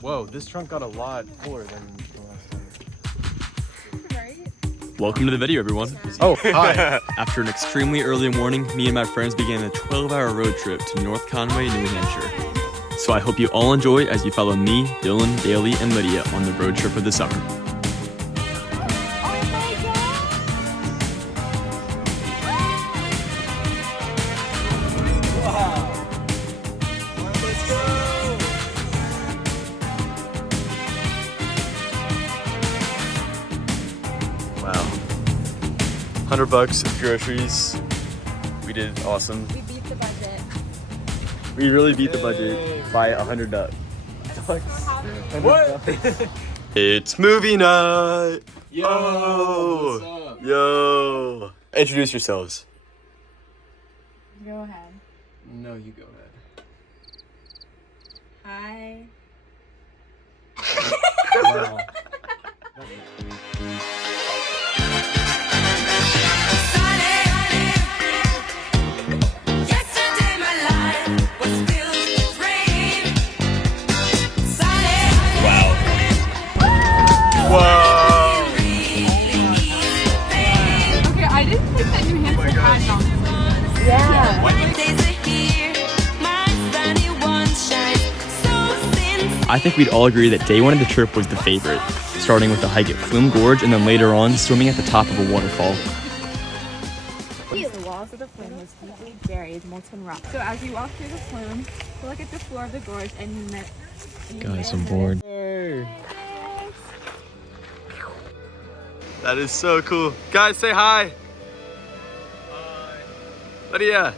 Whoa, this trunk got a lot fuller than the last time. Welcome to the video, everyone. Oh, hi. After an extremely early morning, me and my friends began a 12-hour road trip to North Conway, New Hampshire. So I hope you all enjoy as you follow me, Dylan, Daly, and Lydia on the road trip of the summer. $100 of groceries. We did awesome. We beat the budget. We really beat the budget by $100. What? It's movie night. Yo, Oh, what's up? yo. Introduce yourselves. Go ahead. No, you go ahead. Hi. Wow. Okay, I didn't think that New Hampshire had mountains. Yeah. I think we'd all agree that day one of the trip was the favorite, starting with the hike at Flume Gorge and then later on swimming at the top of a waterfall. The walls of the flume was deeply buried molten rock. So as you walk through the flume, look at the floor of the gorge and you met. Guys, I'm bored. That is so cool. Guys, say hi. Hi. Lydia.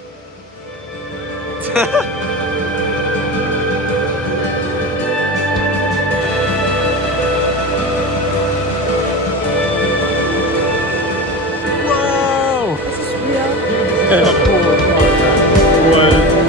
Whoa! This is real. What?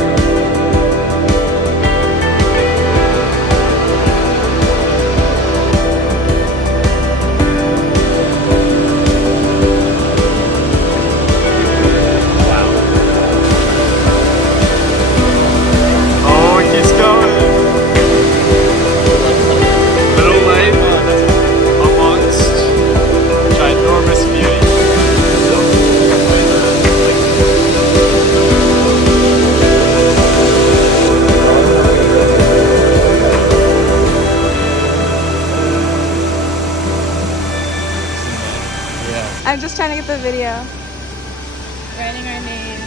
I'm just trying to get the video. Writing our names.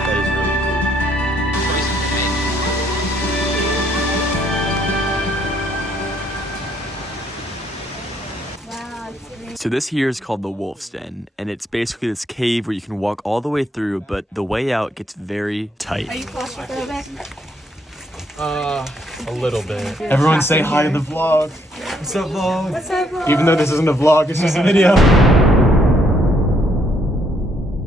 That is really cool. Wow, it's great. So this here is called the Wolf's Den, and it's basically this cave where you can walk all the way through, but the way out gets very Are tight. you claustrophobic? A little bit. Everyone say hi to the vlog. What's up, vlog? What's up, vlog? Even though this isn't a vlog, it's just a video.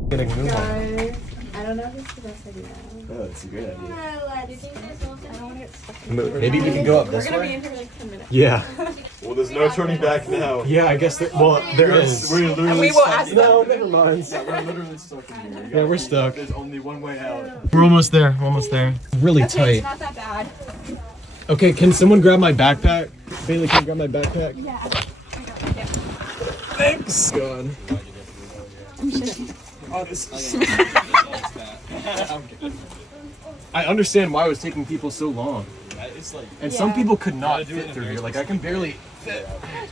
Getting a move on. Guys, I don't know if it's the best idea. Oh, that's a great idea. I don't want to get stuck in Maybe we can go up We're this gonna be way. in here for like 10 minutes. Yeah. Well, there's no turning back now. Yeah, I guess that. Well, there is. We're literally And we will ask them. No, never mind. We're literally stuck in here. Yeah, we're stuck. There's only one way out. We're almost there. We're almost there. Really Okay, tight. it's not that bad. Okay, can someone grab my backpack? Bailey, can you grab my backpack? Yeah. Thanks. God. Oh, this is... I understand why it was taking people so long. And some Yeah. people could not fit through here. Like, I can barely fit.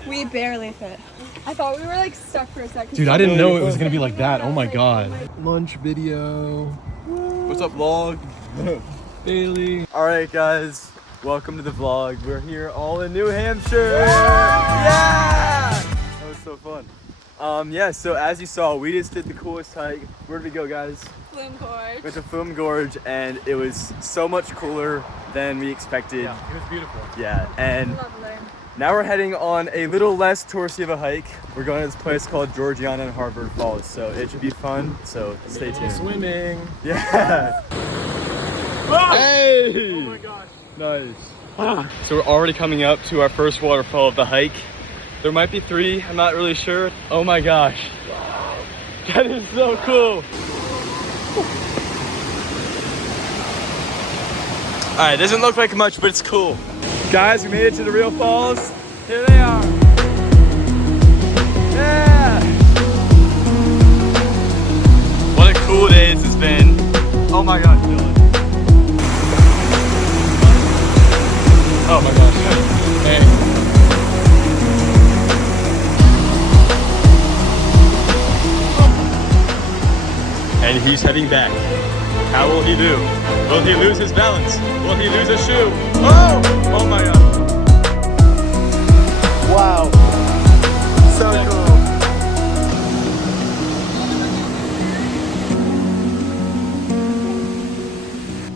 We barely fit. I thought we were like stuck for a second. Dude, I didn't know it was gonna be like that. Oh my god. Lunch video. What's up, vlog? Bailey. All right, guys. Welcome to the vlog. We're here all in New Hampshire. Yeah! That was so fun. Yeah, so as you saw, we just did the coolest hike. Where did we go, guys? Flume Gorge. Went to Flume Gorge, and it was so much cooler than we expected. Yeah, it was beautiful. Yeah, and lovely. now we're heading on a little less touristy of a hike. We're going to this place called Georgiana and Harvard Falls, so it should be fun. So stay tuned. Swimming. Yeah. Hey! Oh my gosh. Nice. So we're already coming up to our first waterfall of the hike. There might be 3, I'm not really sure. Oh my gosh. That is so cool. Alright, doesn't look like much, but it's cool. Guys, we made it to the real falls. Here they are. Yeah! What a cool day this has been. Oh my gosh, Dylan. Oh my gosh. Hey. And he's heading back. How will he do? Will he lose his balance? Will he lose a shoe? Oh! Oh my god. Wow. So cool.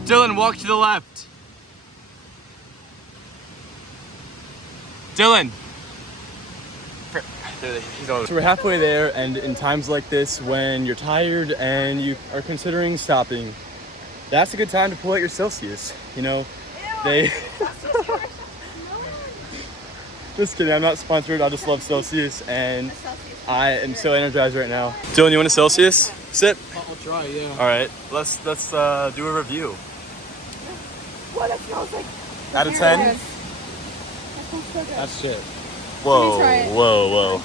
Dylan, walk to the left. Dylan. So we're halfway there, and in times like this, when you're tired and you are considering stopping, that's a good time to pull out your Celsius. You know, they... Just kidding, I'm not sponsored, I just love Celsius, and I am so energized right now. Dylan, you want a Celsius? Sip? I'll try, yeah. Alright, let's do a review. What it smells like. Out of 10? That smells so good. That's shit. Whoa, Let me try it. whoa.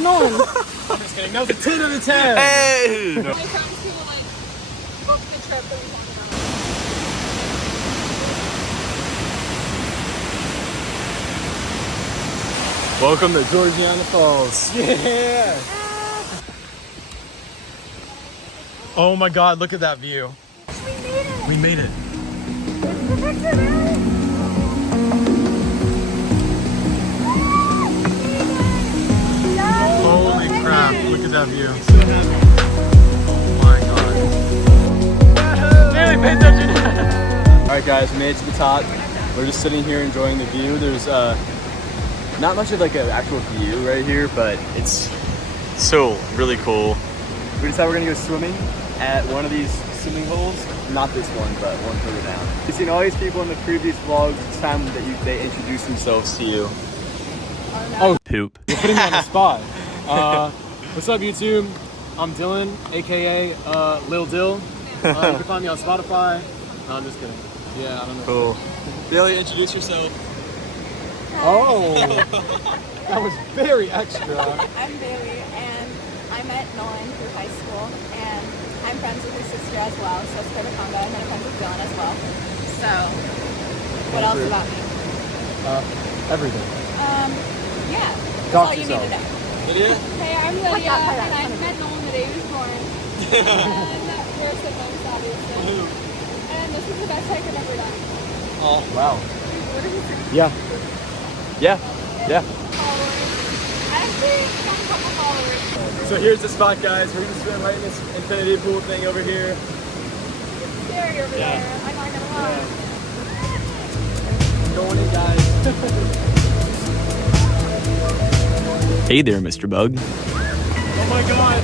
Nolan. I'm just kidding. That was a 10 out of 10. Hey! No. My friends who like booked the trip that we talked about. Welcome to Georgiana Falls. Yeah. Oh my god, look at that view. We made it. Holy crap, look at that view. Oh my god. Really pay attention. Alright guys, we made it to the top. We're just sitting here enjoying the view. There's not much of like an actual view right here, but it's so really cool. We decided we're gonna go swimming at one of these swimming holes. Not this one, but one further down. You've seen all these people in the previous vlogs. It's time that they introduce themselves to you. Oh, Poop. you're putting me on the spot. What's up, YouTube? I'm Dylan, aka Lil Dill. You can find me on Spotify. No, I'm just kidding. Yeah, I don't know. Cool. Billy, introduce yourself. Oh, that was very extra. I'm Bailey, and I met Nolan through high school, and I'm friends with his sister as well, so it's quite a combo. And then I'm friends with Dylan as well. So, what else about me? Everything. Yeah, that's Talk all you yourself. need to know. Lydia? Hey, I'm Lydia, and I met Nolan the day he was born. And we're siblings, obviously. And this is the best hike I've ever done. Oh, wow. What did he say? Yeah. Yeah. Followers. I actually got a couple followers. So here's the spot, guys. We're gonna swim right in this infinity pool thing over here. It's scary over there. I'm not gonna lie. Going in, guys. Hey there, Mr. Bug. Oh my god.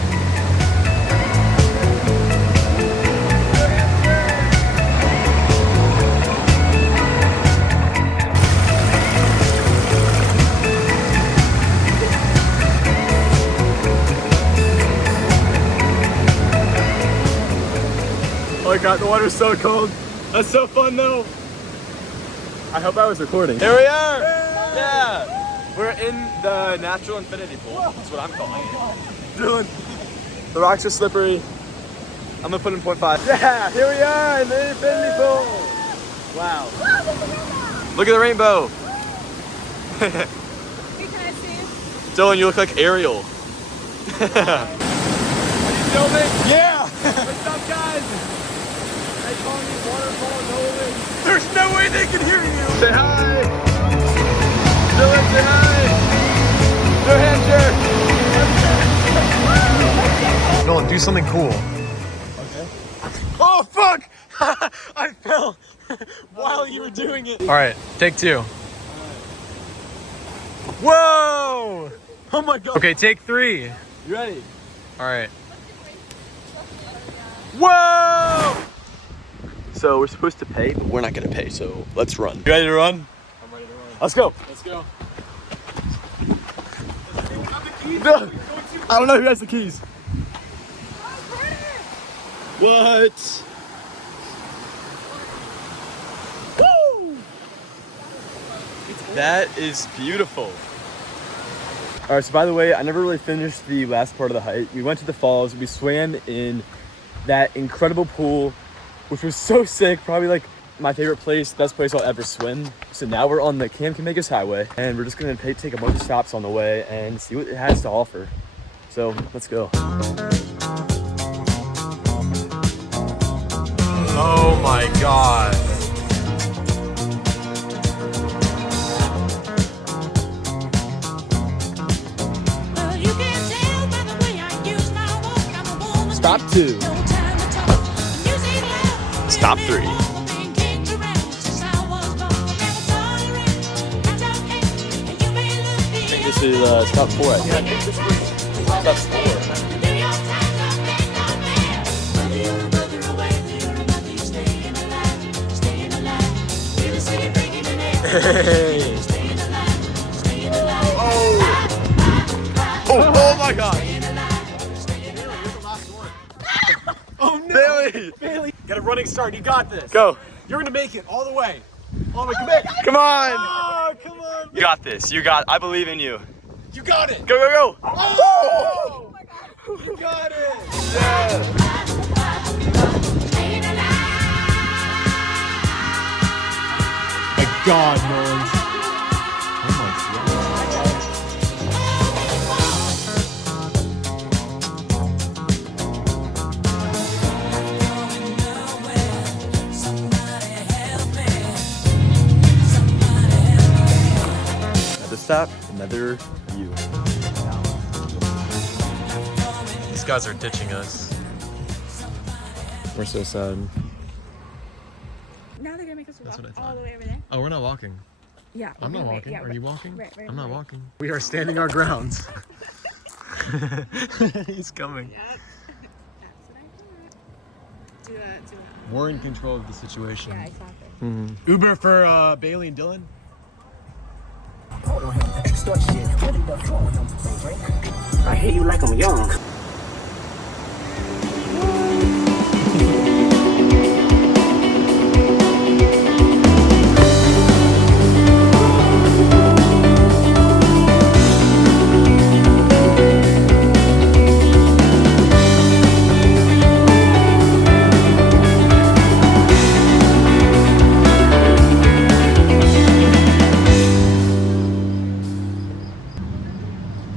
Oh my god, the water's so cold. That's so fun though. I hope I was recording. Here we are! Yeah! We're in the natural infinity pool. That's what I'm calling it. Dylan, the rocks are slippery. I'm gonna put in 0.5. Yeah, here we are in the infinity pool. Wow. Look at the rainbow. Hey, can I see? Dylan, you look like Ariel. Are you filming? Yeah. What's up, guys? They call me waterfall Nolan. There's no way they can hear you. Say hi. Dylan, say hi. New Hampshire. Nolan, do something cool. Okay. Oh, fuck. I fell while you were doing it. All right, take 2. Whoa. Oh my god. Okay, take 3. You ready? All right. Whoa! So we're supposed to pay, but we're not gonna pay, so let's run. You ready to run? I'm ready to run. Let's go. Let's go. No. I don't know who has the keys. What? Woo! That is beautiful. All right, so by the way, I never really finished the last part of the hike. We went to the falls, we swam in that incredible pool, which was so sick, probably like my favorite place, best place I'll ever swim. So now we're on the Camp Camagus Highway, and we're just gonna take a bunch of stops on the way and see what it has to offer. So let's go. Oh my God. Stop 2. Stop 3. I think this is stop 4. Yeah, I think this was stop 4. Hey. Oh my God. Oh no! Bailey! Bailey! Get a running start, you got this. Go. You're gonna make it all the way. All the way, come back. Come on. Oh, come on. You got this. I believe in you. You got it. Go, go, go. Oh! You got it. Yeah. My God, Nolan. Oh my God. Another stop, another view. These guys are ditching us. We're so sad. Now they're gonna make us walk what I thought. all the way over there. Oh, we're not walking. Yeah. I'm not right, walking. yeah, Are you walking? Right, I'm not right. walking. We are standing our grounds. He's coming. Yep. That's what I thought. Do that. We're in control of the situation. Yeah, exactly. Uber for Bailey and Dylan. I hate you like I'm young.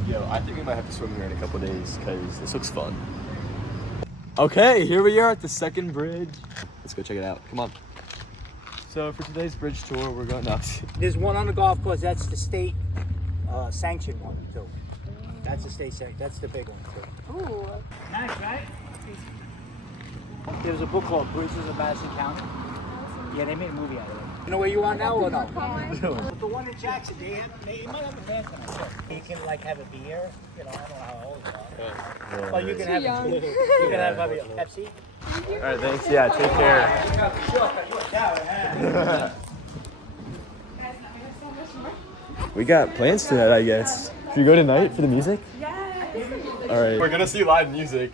Yo, I think we might have to swim here in a couple days because this looks fun. Okay, here we are at the second bridge. Let's go check it out. Come on. So for today's bridge tour, we're going up. There's one on the golf course. That's the state sanctioned one too. That's the state sanctioned. That's the big one too. Ooh. Nice, right? There's a book called Bridges of Madison County. Yeah, they made a movie out of it. You know where you are now or no? But the one in Jackson, they might have a fan club. You can like have a beer. You know, I don't know how old you are. Well, you can have young. you can have a Pepsi. All right, thanks. Yeah, take care. We got plans tonight, I guess. Should we go tonight for the music? Yes. All right. We're gonna see live music,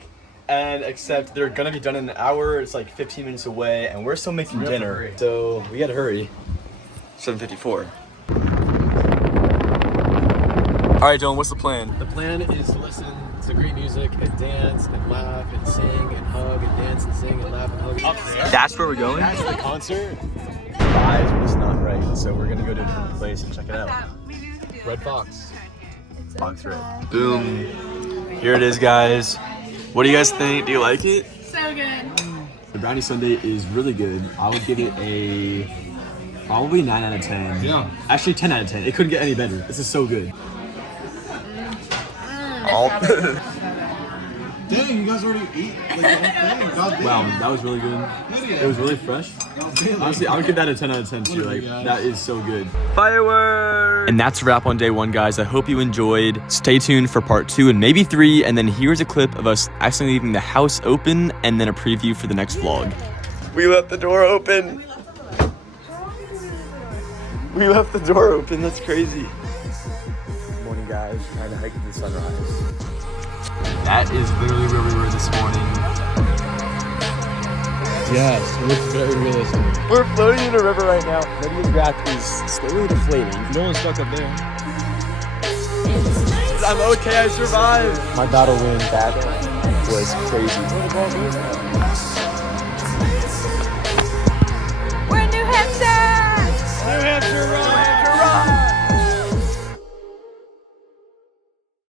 and except they're gonna be done in an hour. It's like 15 minutes away, and we're still making dinner, so we gotta hurry. 7:54. All right, Dylan, what's the plan? The plan is to listen to great music and dance and laugh and sing and hug and dance and sing and laugh and hug. Up there. That's where we're going? That's the concert. Guys, but it's not right, so we're gonna go to a different place and check it out. Red Fox. Fox Red. Boom. Here it is, guys. What do you guys think? Do you like it? So good. The brownie sundae is really good. I would give it a probably 9 out of 10. Yeah. Actually 10 out of 10. It couldn't get any better. This is so good. Dang, you guys already ate like the whole thing. God damn. Wow, that was really good. It was really fresh. Honestly, I would give that a 10 out of 10 too. Like, that is so good. Fireworks! And that's a wrap on day 1, guys. I hope you enjoyed. Stay tuned for part 2 and maybe 3. And then here's a clip of us accidentally leaving the house open and then a preview for the next vlog. We left the door open. We left the door open. That's crazy. Good morning, guys. Trying to hike to the sunrise. That is literally where we were this morning. Yes, it looks very realistic. We're floating in a river right now. Lydia's raft is slowly deflating. No one's stuck up there. I'm okay, I survived. My battle win. That was crazy.